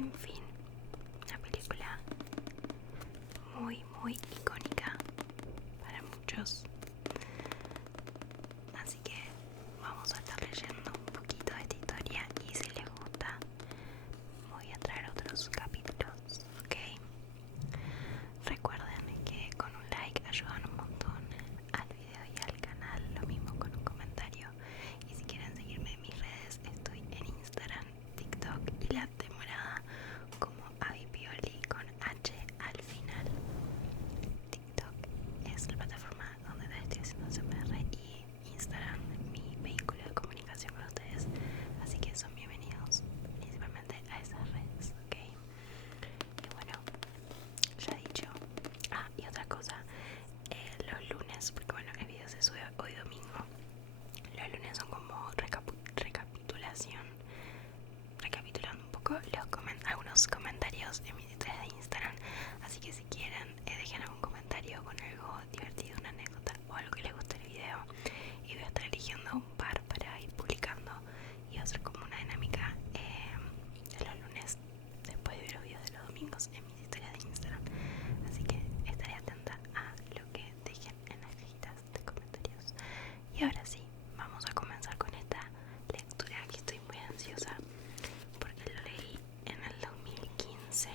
Sin Fin, una película muy icónica para muchos, así que vamos a estar leyendo un poquito de esta historia y si les gusta voy a traer otros capítulos, ¿ok? Recuerden que con un like ayudan un montón al video y al canal, lo mismo con un comentario. Y si quieren seguirme en mis redes, estoy en Instagram, TikTok y La Temporada como Avipioli con H al final. TikTok es la plataforma donde estoy haciendo SMR y Instagram mi vehículo de comunicación con ustedes, así que son bienvenidos principalmente a esas redes, ¿ok? Y bueno, ya dicho. Y otra cosa, los lunes, porque bueno, el video se sube hoy domingo, los lunes son como recapitulación, recapitulando un poco algunos comentarios en mis historias de Instagram, así que si quieren dejen algún comentario con algo divertido, una anécdota o algo que les guste el video, y voy a estar eligiendo un par para ir publicando y hacer como una dinámica de los lunes después de ver los videos de los domingos en mis historias de Instagram, así que estaré atenta a lo que dejen en las cajitas de comentarios. Y ahora sí, vamos a comenzar con esta lectura que estoy muy ansiosa porque lo leí en el 2015,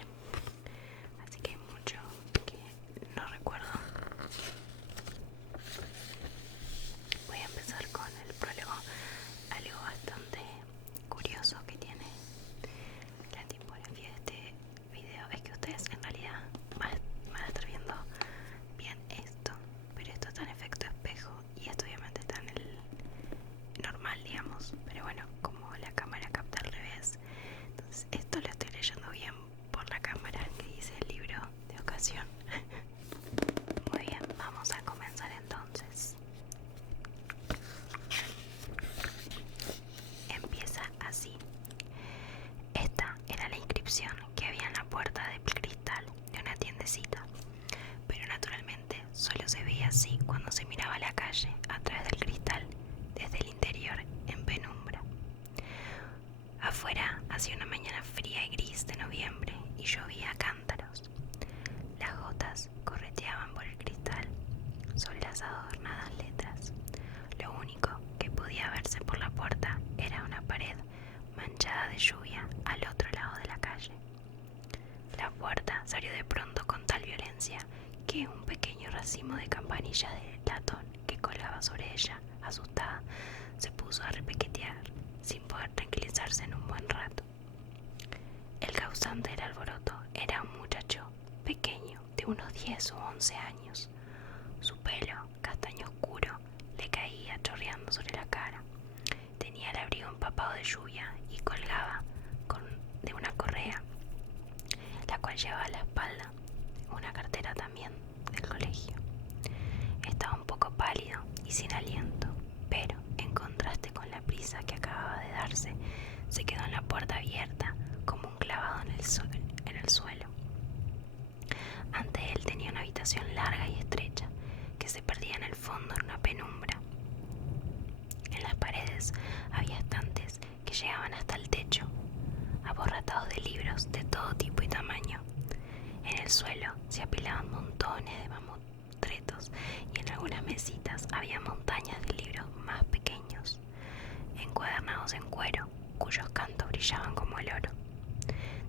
así que hay mucho que no recuerdo. Voy a empezar con el prólogo, algo bastante curioso que tiene la tipografía de este video es que ustedes en realidad van a estar viendo bien esto, pero esto está en efecto espejo y esto obviamente está en el normal, digamos, pero bueno, como la cámara capta al revés, entonces esto lo estoy leyendo bien por la cámara que dice el libro de ocasión. Muy bien, vamos a comenzar entonces. Empieza así. Esta era la inscripción que había en la puerta de cristal de una tiendecita, pero naturalmente solo se veía así cuando se miraba la calle a través del cristal desde el interior en penumbra. Afuera hacía una mañana fría y gris de noviembre y llovía a cántaros. Las gotas correteaban por el cristal sobre las adornadas letras. Lo único que podía verse por la puerta era una pared manchada de lluvia al otro lado de la calle. La puerta se abrió de pronto con tal violencia que un pequeño racimo de campanillas de latón que colgaba sobre ella, asustada, se puso a repiquetear sin poder tranquilizarse en un buen rato. El causante del alboroto era un muchacho pequeño de unos 10 o 11 años. Su pelo, castaño oscuro, le caía chorreando sobre la cara. Tenía el abrigo empapado de lluvia y colgaba de una correa, la cual llevaba a la espalda una cartera también del colegio. Estaba un poco pálido y sin aliento, pero en contraste con la prisa que acababa de darse, se quedó en la puerta abierta como un clavado en el suelo. Ante él tenía una habitación larga y estrecha que se perdía en el fondo en una penumbra. En las paredes había estantes que llegaban hasta el techo, aborratados de libros de todo tipo y tamaño. En el suelo se apilaban montones de mamotretos y en algunas mesitas había montañas de libros más pequeños, encuadernados en cuero, cuyos cantos brillaban como el oro.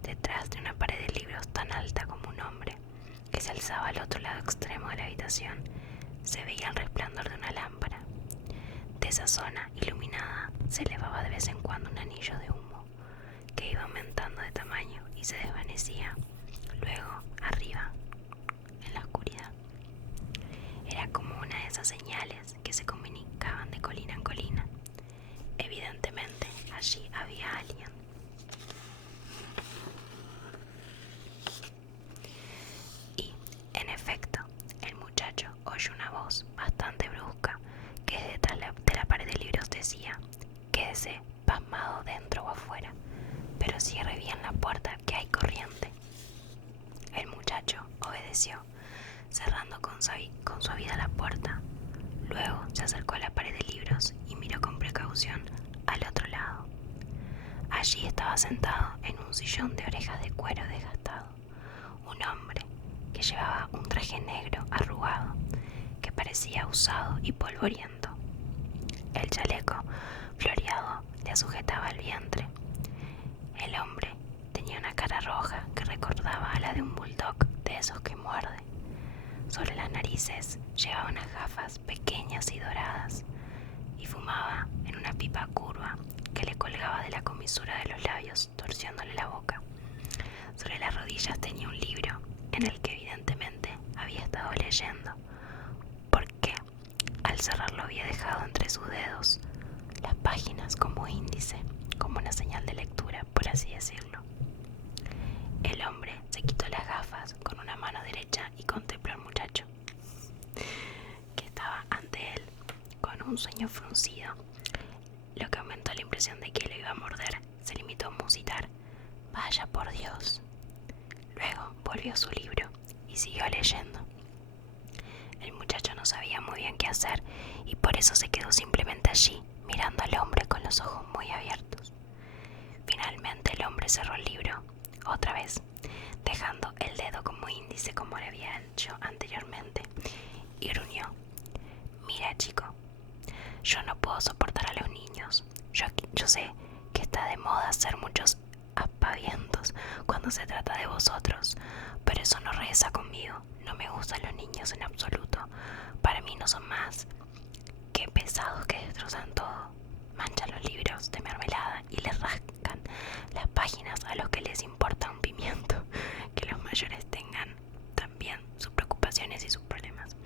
Detrás de una pared de libros tan alta como un hombre, que se alzaba al otro lado extremo de la habitación, se veía el resplandor de una lámpara. De esa zona iluminada se elevaba de vez en cuando un anillo de humo, que iba aumentando de tamaño y se desvanecía luego arriba en la oscuridad. Era como una de esas señales que se comunicaban de colina en colina. Evidentemente allí había alguien. Y, en efecto, el muchacho oyó una voz bastante brusca que detrás de la pared de libros decía: «Quédese pasmado dentro o afuera, pero cierre bien la puerta que hay corriente». El muchacho obedeció, cerrando con suavidad la puerta. Luego se acercó a la pared de libros y miró con precaución al otro lado. Allí estaba sentado en un sillón de orejas de cuero desgastado. Un hombre que llevaba un traje negro arrugado que parecía usado y polvoriento. El chaleco floreado le sujetaba el vientre. El hombre tenía una cara roja que recordaba a la de un bulldog de esos que muerde. Sobre las narices llevaba unas gafas pequeñas y doradas y fumaba en una pipa curva que le colgaba de la comisura de los labios, torciéndole la boca. Sobre las rodillas tenía un libro en el que evidentemente había estado leyendo, porque al cerrarlo había dejado entre sus dedos las páginas como índice, como una señal de lectura, por así decirlo. El hombre se quitó las gafas con una mano derecha y contempló al muchacho, que estaba ante él con un ceño fruncido, lo que aumentó la impresión de que lo iba a morder. Se limitó a musitar: «Vaya por Dios». Luego volvió a su libro y siguió leyendo. El muchacho no sabía muy bien qué hacer y por eso se quedó simplemente allí, mirando al hombre con los ojos muy abiertos. Finalmente el hombre cerró el libro otra vez, dejando el dedo como índice como le había hecho anteriormente, y gruñó: «Mira, chico, yo no puedo soportar a los niños. Yo sé que está de moda hacer muchos aspavientos cuando se trata de vosotros, pero eso no reza conmigo. No me gustan los niños en absoluto. Para mí no son más que pesados que destrozan todo. Manchan los libros de mermelada y les rascan las páginas a los que les importa un pimiento que los mayores tengan también sus preocupaciones y sus problemas.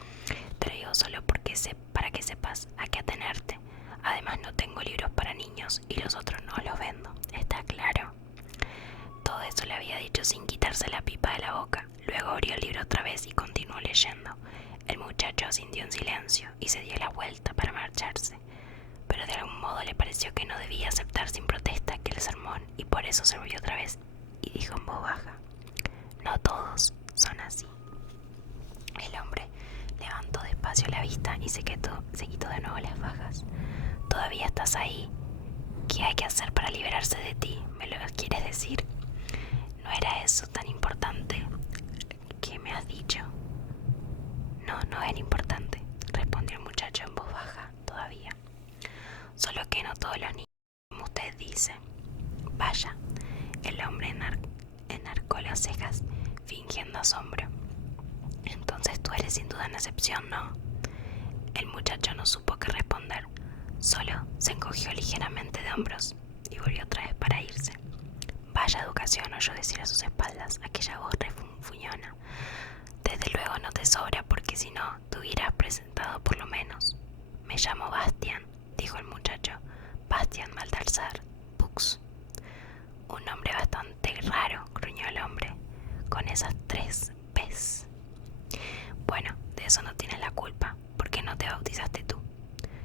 Te lo digo solo para que sepas a qué atenerte. Además no tengo libros para niños y los otros no los vendo. ¿Está claro?». Todo eso le había dicho sin quitarse la pipa de la boca. Luego abrió el libro otra vez y continuó leyendo. El muchacho asintió en silencio y se dio la vuelta para marcharse, pero de algún modo le pareció que no debía aceptar sin protesta aquel sermón, y por eso se volvió otra vez y dijo en voz baja: «No todos son así». El hombre levantó despacio la vista y se quitó de nuevo las fajas. «¿Todavía estás ahí? ¿Qué hay que hacer para liberarse de ti? ¿Me lo quieres decir? ¿No era eso tan importante que me has dicho?». «No, no era importante», respondió el muchacho en voz baja todavía. «Solo que no todos los niños, como usted dice». «Vaya». El hombre enarcó las cejas, fingiendo asombro. «Entonces tú eres sin duda una excepción, ¿no?». El muchacho no supo qué responder. Solo se encogió ligeramente de hombros y volvió otra vez para irse. «Vaya educación», oyó decir a sus espaldas aquella voz refunfuñona. «Desde luego no te sobra, porque si no, te hubieras presentado por lo menos». «Me llamo Bastian», dijo el muchacho. «Bastian Baltasar Bux». «Un nombre bastante raro», gruñó el hombre, «con esas 3 P's». «Bueno, de eso no tienes la culpa. ¿Por qué no te bautizaste tú?».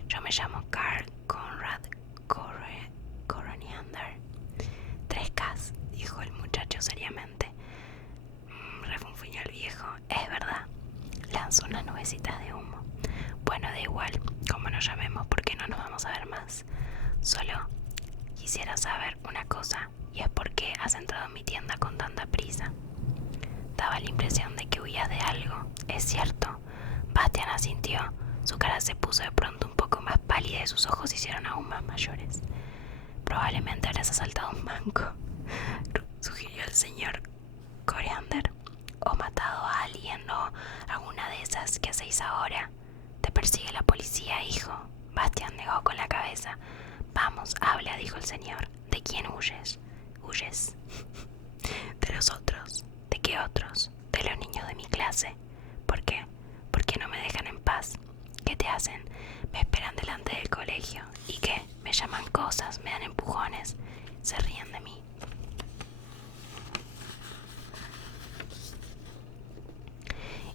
«Yo me llamo Karl Conrad Coroniander». «3 K's», dijo el muchacho seriamente. Refunfuñó el viejo. «Es verdad». Lanzó unas nubecitas de humo. «Bueno, da igual como nos llamemos, porque no nos vamos a ver más. Solo quisiera saber una cosa, y es por qué has entrado en mi tienda con tanta prisa». Daba la impresión de que huías de algo. «¿Es cierto?». Bastian asintió. Su cara se puso de pronto un poco más pálida y sus ojos se hicieron aún más mayores. «Probablemente habrás asaltado un banco», sugirió el señor Coriander, «o matado a alguien, o alguna de esas que hacéis ahora. Te persigue la policía, hijo». Bastian negó con la cabeza. «Vamos, habla», dijo el señor. «¿De quién huyes?». «¿Huyes?». «De los otros». «¿De qué otros?». «De los niños de mi clase». «¿Por qué?». «Porque no me dejan en paz». «¿Qué te hacen?». «Me esperan delante del colegio». «¿Y qué?». «Me llaman cosas, me dan empujones, se ríen de mí».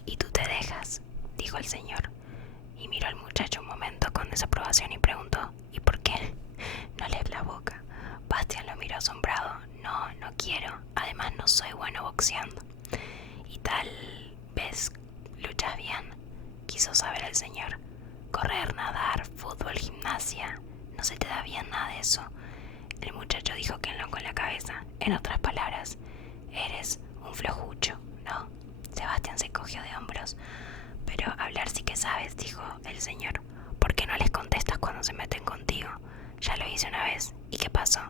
«¿Y tú te dejas?», dijo el señor, y miró al muchacho un momento con desaprobación y preguntó: «¿Y por qué no lees la boca?». Bastian lo miró asombrado. «No, no quiero. Además no soy bueno boxeando». «¿Y tal vez luchas bien?», quiso saber el señor. «Correr, nadar, fútbol, gimnasia. ¿No se te da bien nada de eso?». El muchacho dijo que no con la cabeza. En otras palabras, eres un flojucho, ¿no? Sebastián se cogió de hombros. Pero hablar sí que sabes, dijo el señor. ¿Por qué no les contestas cuando se meten contigo? Ya lo hice una vez. ¿Y qué pasó?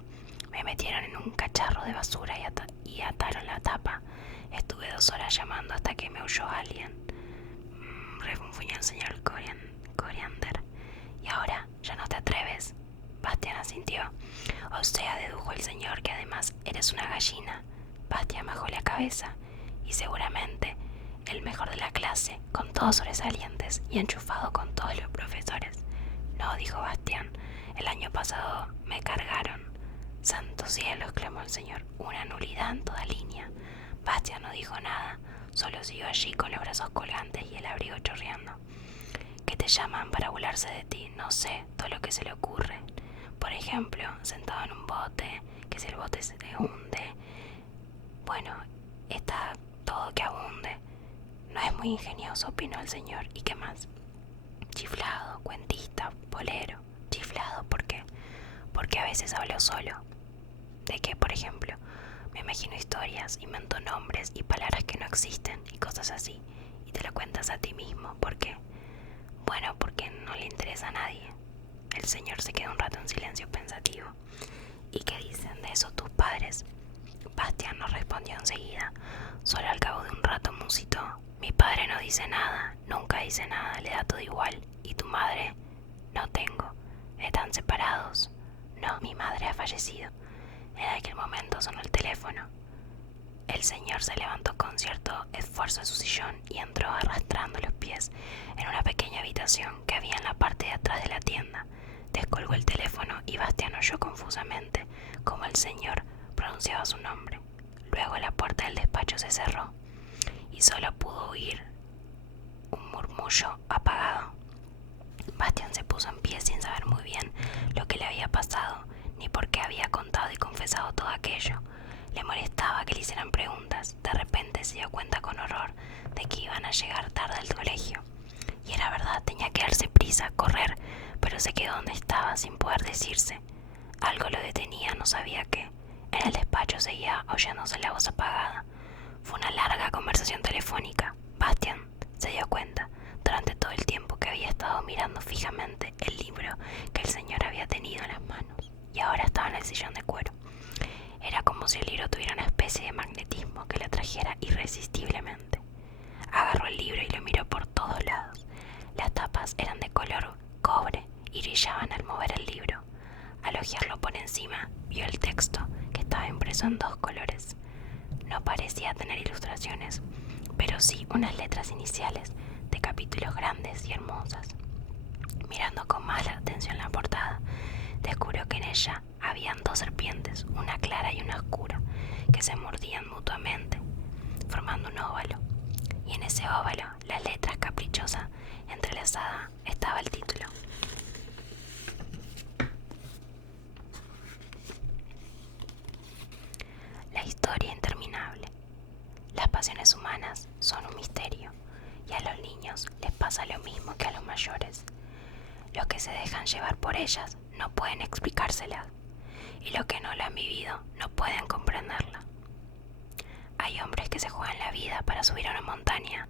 Me metieron en un cacharro de basura y ataron la tapa. Estuve 2 horas llamando hasta que me huyó alguien. Refunfuñó el señor Coriander. ¿Y ahora ya no te atreves? Bastián asintió. O sea, dedujo el señor, que además eres una gallina. Bastián bajó la cabeza. Y seguramente el mejor de la clase, con todos sobresalientes y enchufado con todos los profesores. No, dijo Bastián, el año pasado me cargaron. Santo cielo, exclamó el señor, una nulidad en toda línea. Bastián no dijo nada, solo siguió allí con los brazos colgantes y el abrigo chorreando. ¿Qué te llaman para burlarse de ti? No sé, todo lo que se le ocurre. Por ejemplo, sentado en un bote, que si el bote se hunde. Bueno, está todo que abunde. No es muy ingenioso, opinó el señor. ¿Y qué más? Chiflado, cuentista, bolero. Chiflado, ¿por qué? Porque a veces hablo solo. ¿De qué, por ejemplo? Me imagino historias, invento nombres y palabras que no existen y cosas así. Y te lo cuentas a ti mismo. ¿Por qué? Bueno, porque no le interesa a nadie. El señor se quedó un rato en silencio pensativo. ¿Y qué dicen de eso tus padres? Bastián no respondió enseguida. Solo al cabo de un rato musitó. Mi padre no dice nada, nunca dice nada, le da todo igual. ¿Y tu madre? No tengo. ¿Están separados? No, mi madre ha fallecido. En aquel momento sonó el teléfono. El señor se levantó con cierto esfuerzo de su sillón y entró arrastrando los pies en una pequeña habitación que había en la parte de atrás de la tienda. Descolgó el teléfono y Bastián oyó confusamente como el señor pronunciaba su nombre. Luego la puerta del despacho se cerró y solo pudo oír un murmullo apagado. Bastián se puso en pie sin saber muy bien lo que le había pasado, ni por qué había contado y confesado todo aquello. Le molestaba que le hicieran preguntas. De repente se dio cuenta con horror de que iban a llegar tarde al colegio. Y era verdad, tenía que darse prisa, correr, pero se quedó donde estaba sin poder decirse. Algo lo detenía, no sabía qué. En el despacho seguía oyéndose la voz apagada. Fue una larga conversación telefónica. Bastián se dio cuenta, durante todo el tiempo, que había estado mirando fijamente el libro que el señor había tenido en las manos, y ahora estaba en el sillón de cuero. Era como si el libro tuviera una especie de magnetismo que le atrajera irresistiblemente. Agarró el libro y lo miró por todos lados. Las tapas eran de color cobre y brillaban al mover el libro. Al hojearlo por encima, vio el texto, que estaba impreso en 2 colores. No parecía tener ilustraciones, pero sí unas letras iniciales de capítulos grandes y hermosas. Mirando con más atención la portada, descubrió que en ella habían 2 serpientes, una clara y una oscura, que se mordían mutuamente, formando un óvalo. Y en ese óvalo, las letras caprichosas entrelazadas, estaba el título. La historia interminable. Las pasiones humanas son un misterio, y a los niños les pasa lo mismo que a los mayores. Los que se dejan llevar por ellas no pueden explicárselas, y los que no la han vivido no pueden comprenderla. Hay hombres que se juegan la vida para subir a una montaña.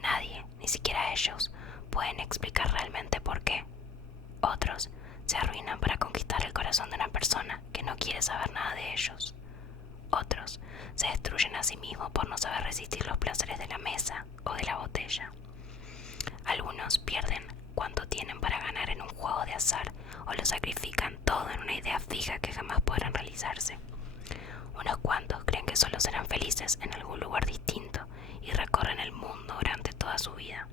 Nadie, ni siquiera ellos, pueden explicar realmente por qué. Otros se arruinan para conquistar el corazón de una persona que no quiere saber nada de ellos. Otros se destruyen a sí mismos por no saber resistir los placeres de la mesa o de la botella. Algunos pierden cuanto tienen para ganar en un juego de azar o lo sacrifican todo en una idea fija que jamás podrán realizarse. Unos cuantos creen que solo serán felices en algún lugar distinto y recorren el mundo durante toda su vida,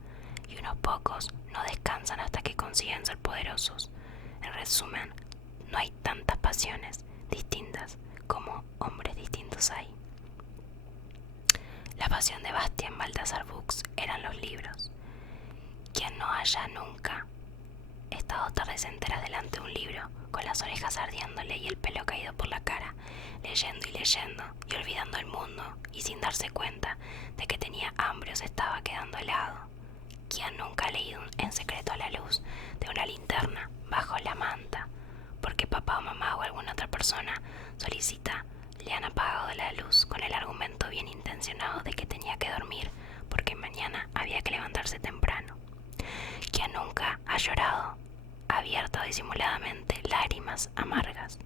y unos pocos no descansan hasta que consiguen ser poderosos. En resumen, no hay tantas pasiones distintas como hombres distintos hay. La pasión de Bastián Baltasar Bux eran los libros. Quien no haya nunca estado tardes enteras delante de un libro, con las orejas ardiéndole y el pelo caído por la cara, leyendo y olvidando el mundo, y sin darse cuenta de que tenía hambre o se estaba quedando helado. ¿Quién nunca ha leído en secreto a la luz de una linterna bajo la manta, porque papá o mamá o alguna otra persona persona solicita le han apagado la luz con el argumento bien intencionado de que tenía que dormir porque mañana había que levantarse temprano. Quien nunca ha llorado, abierto disimuladamente lágrimas amargas,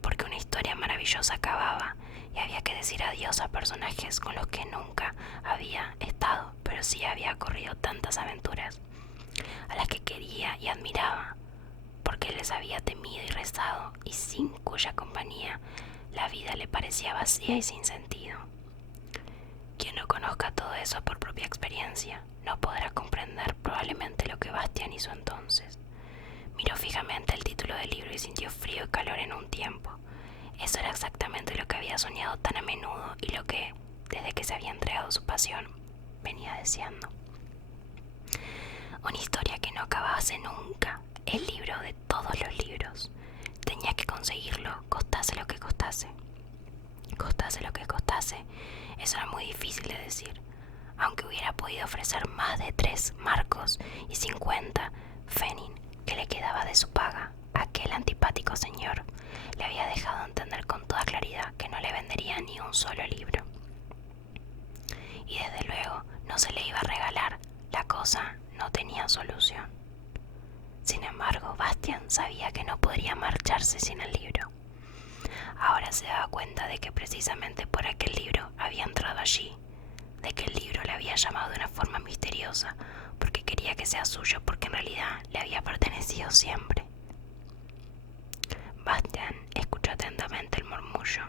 porque una historia maravillosa acababa y había que decir adiós a personajes con los que nunca había estado, pero sí había corrido tantas aventuras, a las que quería y admiraba, porque les había temido y rezado, y sin cuya compañía la vida le parecía vacía y sin sentido. Quien no conozca todo eso por propia experiencia no podrá comprender probablemente lo que Bastián hizo entonces. Miró fijamente el título del libro y sintió frío y calor en un tiempo. Eso era exactamente lo que había soñado tan a menudo y lo que, desde que se había entregado su pasión, venía deseando. Una historia que no acabase nunca, el libro de todos los libros. Tenía que conseguirlo, costase lo que costase. Costase lo que costase, eso era muy difícil de decir. Aunque hubiera podido ofrecer más de 3 marcos y 50 pfennig que le quedaba de su paga, aquel antipático señor le había dejado entender con toda claridad que no le vendería ni un solo libro. Y desde luego no se le iba a regalar, la cosa no tenía solución. Sin embargo, Bastián sabía que no podría marcharse sin el libro. Ahora se daba cuenta de que precisamente por aquel libro había entrado allí, de que el libro le había llamado de una forma misteriosa, porque quería que sea suyo, porque en realidad le había pertenecido siempre. Bastián escuchó atentamente el murmullo,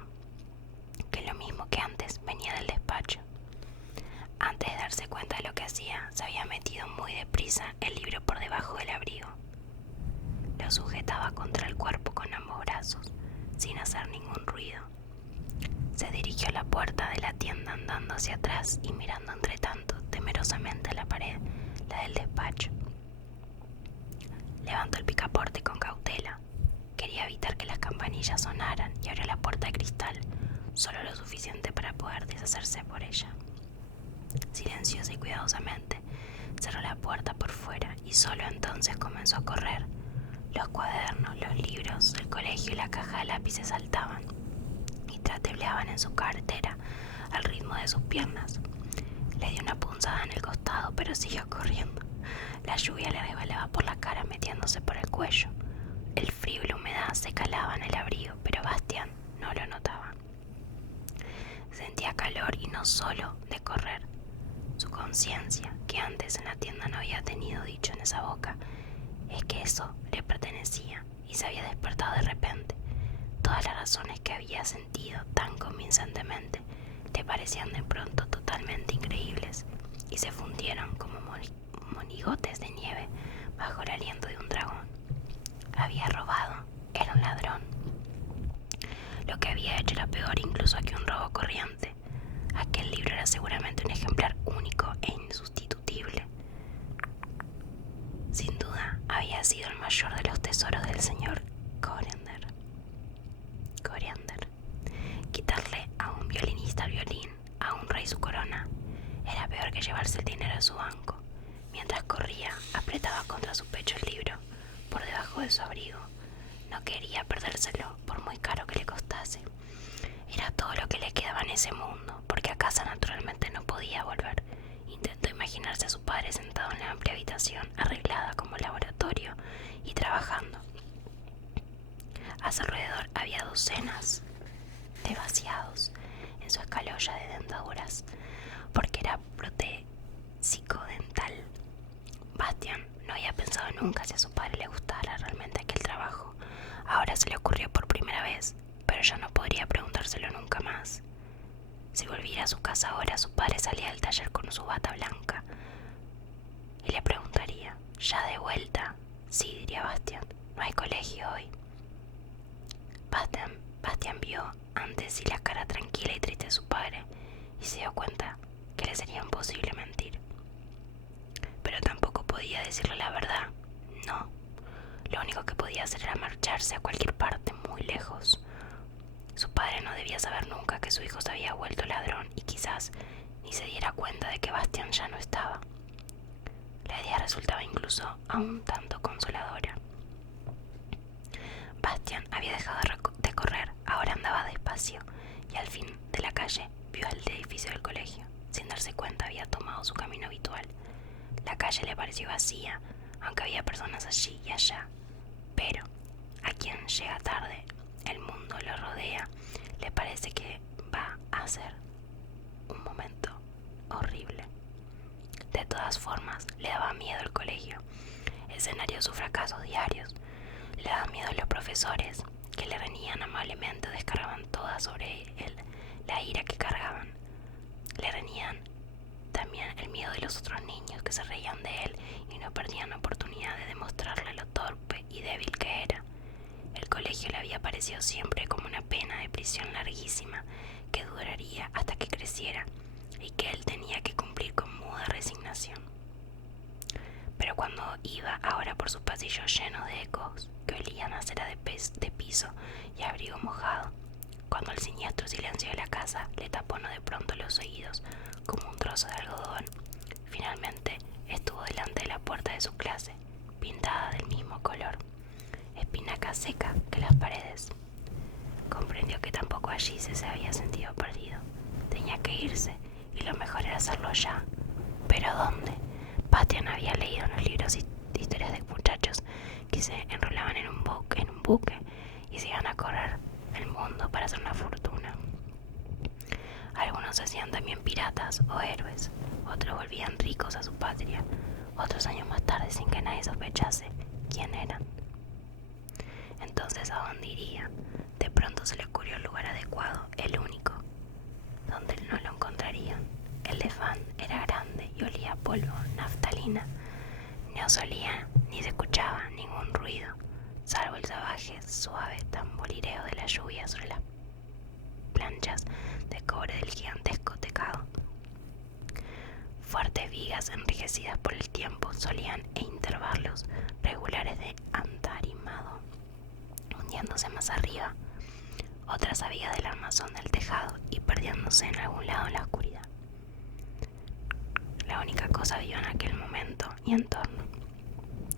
que lo mismo que antes venía del despacho. Antes de darse cuenta de lo que hacía, se había metido muy deprisa el libro por debajo del abrigo. Lo sujetaba contra el cuerpo con ambos brazos, sin hacer ningún ruido. Se dirigió a la puerta de la tienda andando hacia atrás y mirando entre tanto temerosamente a la pared, la del despacho. Levantó el picaporte con cautela. Quería evitar que las campanillas sonaran y abrió la puerta de cristal, solo lo suficiente para poder deshacerse por ella. Silenciosa y cuidadosamente, cerró la puerta por fuera y solo entonces comenzó a correr. Los cuadernos, los libros, el colegio y la caja de lápices saltaban y tratebleaban en su cartera al ritmo de sus piernas. Le dio una punzada en el costado, pero siguió corriendo. La lluvia le resbalaba por la cara metiéndose por el cuello. El frío y la humedad se calaban en el abrigo, pero Bastián no lo notaba. Sentía calor y no solo de correr. Su conciencia, que antes en la tienda no había tenido dicho en esa boca, es que eso le pertenecía y se había despertado de repente. Todas las razones que había sentido tan convincentemente le parecían de pronto totalmente increíbles y se fundieron como monigotes de nieve bajo el aliento de un dragón. Había robado, era un ladrón. Lo que había hecho era peor incluso que un robo corriente. Aquel libro era seguramente un ejemplar único e insustituible. Sin duda, había sido el mayor de los tesoros del señor Coriander. Quitarle a un violinista el violín, a un rey su corona, era peor que llevarse el dinero de su banco. Mientras corría, apretaba contra su pecho el libro, por debajo de su abrigo. No quería perdérselo, por muy caro que le costase. Era todo lo que le quedaba en ese mundo, porque a casa naturalmente no podía volver. Intentó imaginarse a su padre sentado en la amplia habitación, arreglada como laboratorio, y trabajando. A su alrededor había docenas de vaciados en su escaloya de dentaduras, porque era protésico dental. Bastián no había pensado nunca si a su padre le gustara realmente aquel trabajo. Ahora se le ocurrió por primera vez, pero ya no podría preguntárselo nunca más. Si volviera a su casa ahora, su padre salía del taller con su bata blanca y le preguntaría: ¿ya de vuelta? Sí, diría Bastián, no hay colegio hoy. Bastián vio antes sí la cara tranquila y triste de su padre y se dio cuenta que le sería imposible mentir. Pero tampoco podía decirle la verdad. No, lo único que podía hacer era marcharse a cualquier parte muy lejos. Su padre no debía saber nunca que su hijo se había vuelto ladrón y quizás ni se diera cuenta de que Bastián ya no estaba. La idea resultaba incluso aún tanto consoladora. Bastián había dejado de correr retomó su camino habitual. La calle le pareció vacía, aunque había personas allí y allá. Pero a quien llega tarde, el mundo lo rodea, le parece que va a ser un momento horrible. De todas formas, le daba miedo el colegio, el escenario de sus fracasos diarios. Le daba miedo a los profesores, que le reñían amablemente o descargaban toda sobre él la ira que cargaban. Le reñían también el miedo de los otros niños que se reían de él y no perdían la oportunidad de demostrarle lo torpe y débil que era. El colegio le había parecido siempre como una pena de prisión larguísima que duraría hasta que creciera y que él tenía que cumplir con muda resignación. Pero cuando iba ahora por sus pasillos llenos de ecos que olían a cera de piso y abrigo mojado, cuando el siniestro silencio de la casa le taponó de pronto los oídos como un trozo de algodón, finalmente estuvo delante de la puerta de su clase, pintada del mismo color, espinaca seca que las paredes. Comprendió que tampoco allí se había sentido perdido. Tenía que irse y lo mejor era hacerlo ya. ¿Pero dónde? Bastian había leído unos libros de historias de muchachos que se enrolaban en un buque y se iban a correr el mundo para hacer una fortuna. Algunos se hacían también piratas o héroes, otros volvían ricos a su patria, otros años más tarde sin que nadie sospechase quién eran. Entonces, ¿a dónde iría? De pronto se le ocurrió el lugar adecuado, el único, donde no lo encontraría. El desván era grande y olía a polvo, naftalina. No se olía ni se escuchaba ningún ruido, salvo el salvaje, suave tamborileo de la lluvia sobre las planchas de cobre del gigantesco tecado. Fuertes vigas enrijecidas por el tiempo solían intervalos regulares de antarimado, hundiéndose más arriba, otras a vigas del armazón del tejado y perdiéndose en algún lado en la oscuridad. La única cosa viva en aquel momento y entorno,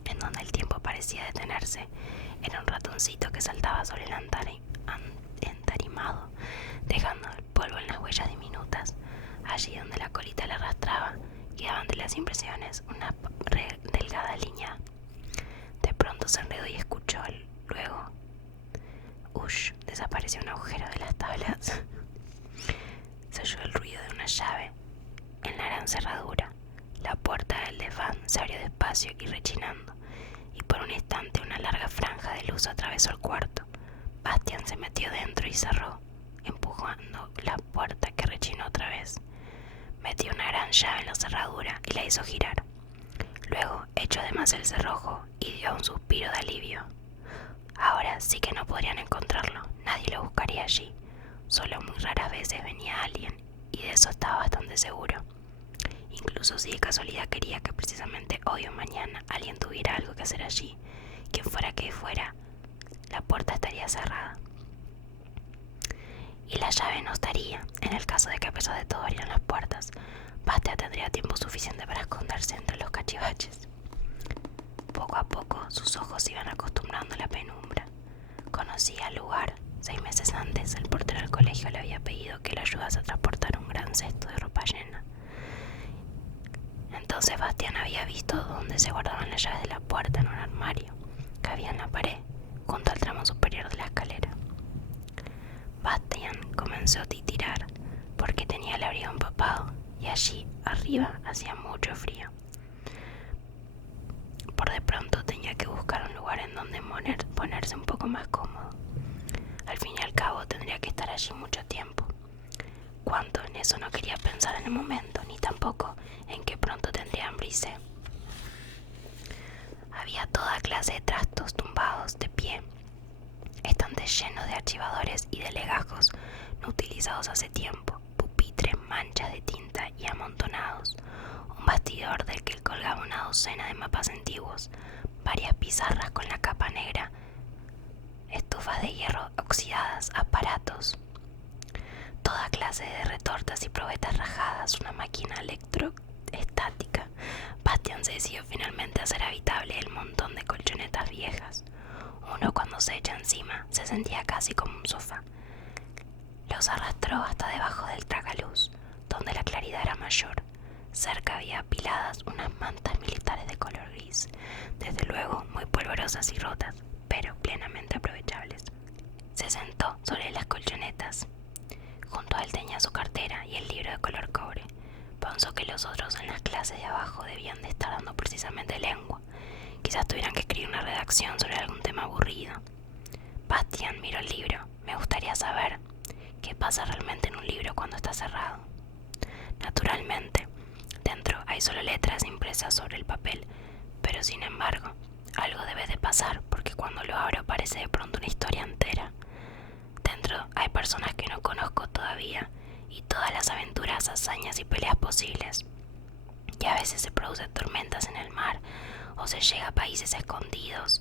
en donde el tiempo parecía detenerse, era un ratoncito que saltaba sobre el entarimado, dejando el polvo en las huellas diminutas. Allí donde la colita le arrastraba, quedaban de las impresiones una delgada línea. De pronto se enredó y escuchó luego. ¡Ush! Desapareció un agujero de las tablas. Se oyó el ruido de una llave en la gran cerradura. La puerta del desván se abrió despacio y rechinando, y por un instante una larga franja de luz atravesó el cuarto. Bastian se metió dentro y cerró, empujando la puerta que rechinó otra vez. Metió una gran llave en la cerradura y la hizo girar. Luego echó además el cerrojo y dio un suspiro de alivio. Ahora sí que no podrían encontrarlo, nadie lo buscaría allí. Solo muy raras veces venía alguien, y de eso estaba bastante seguro. Incluso si de casualidad quería que precisamente hoy o mañana alguien tuviera algo que hacer allí, quien fuera que fuera, la puerta estaría cerrada. Y la llave no estaría, en el caso de que a pesar de todo abrieran las puertas. Bastian tendría tiempo suficiente para esconderse entre los cachivaches. Poco a poco sus ojos se iban acostumbrando a la penumbra. Conocía el lugar. 6 meses antes, el portero del colegio le había pedido que le ayudase a transportar un gran cesto de ropa llena. Entonces Bastian había visto dónde se guardaban las llaves de la puerta en un armario que había en la pared, junto al tramo superior de la escalera. Bastian comenzó a titirar porque tenía el abrigo empapado y allí arriba hacía mucho frío. Por de pronto tenía que buscar un lugar en donde ponerse un poco más cómodo. Al fin y al cabo tendría que estar allí mucho tiempo. Cuánto en eso no quería pensar en el momento, ni tampoco en que pronto tendría hambre y sed. Había toda clase de trastos tumbados de pie, estantes llenos de archivadores y de legajos no utilizados hace tiempo, pupitres, manchas de tinta y amontonados, un bastidor del que colgaba una docena de mapas antiguos, varias pizarras con la capa negra, estufas de hierro oxidadas, aparatos, toda clase de retortas y probetas rajadas, una máquina electroestática. Bastian se decidió finalmente a hacer habitable el montón de colchonetas viejas. Uno, cuando se echa encima, se sentía casi como un sofá. Los arrastró hasta debajo del tragaluz, donde la claridad era mayor. Cerca había apiladas unas mantas militares de color gris, desde luego muy polvorosas y rotas, pero plenamente aprovechables. Se sentó sobre las colchonetas. Junto a él tenía su cartera y el libro de color cobre. Pensó que los otros en las clases de abajo debían de estar dando precisamente lengua. Quizás tuvieran que escribir una redacción sobre algún tema aburrido. Bastian miró el libro. Me gustaría saber qué pasa realmente en un libro cuando está cerrado. Naturalmente, dentro hay solo letras impresas sobre el papel, pero sin embargo, algo debe de pasar porque cuando lo abro aparece de pronto una historia entera. Dentro hay personas que no conozco todavía y todas las aventuras, hazañas y peleas posibles. Y a veces se producen tormentas en el mar, o se llega a países escondidos,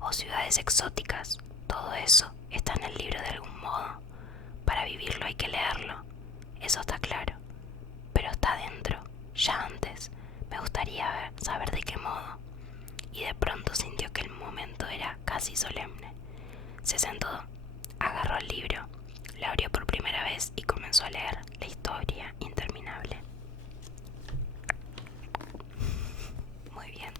o ciudades exóticas. Todo eso está en el libro de algún modo. Para vivirlo hay que leerlo, eso está claro. Pero está dentro, ya antes. Me gustaría saber de qué modo. Y de pronto sintió que el momento era casi solemne. Se sentó, agarró el libro, lo abrió por primera vez y comenzó a leer la historia interminable. Muy bien.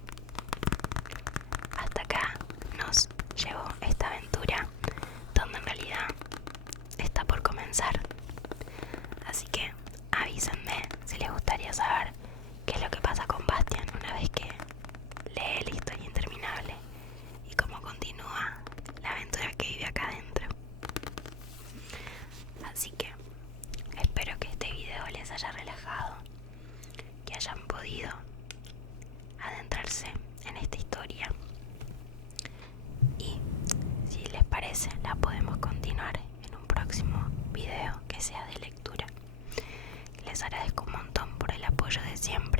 Hasta acá nos llevó esta aventura, donde en realidad está por comenzar. Así que avísenme si les gustaría saber qué es lo que pasa con Bastian una vez que lee la historia interminable y cómo continúa la aventura que vive acá adentro. Así que espero que este video les haya relajado, que hayan podido adentrarse en esta historia, y si les parece la podemos continuar en un próximo video que sea de lectura. Les agradezco un montón por el apoyo de siempre.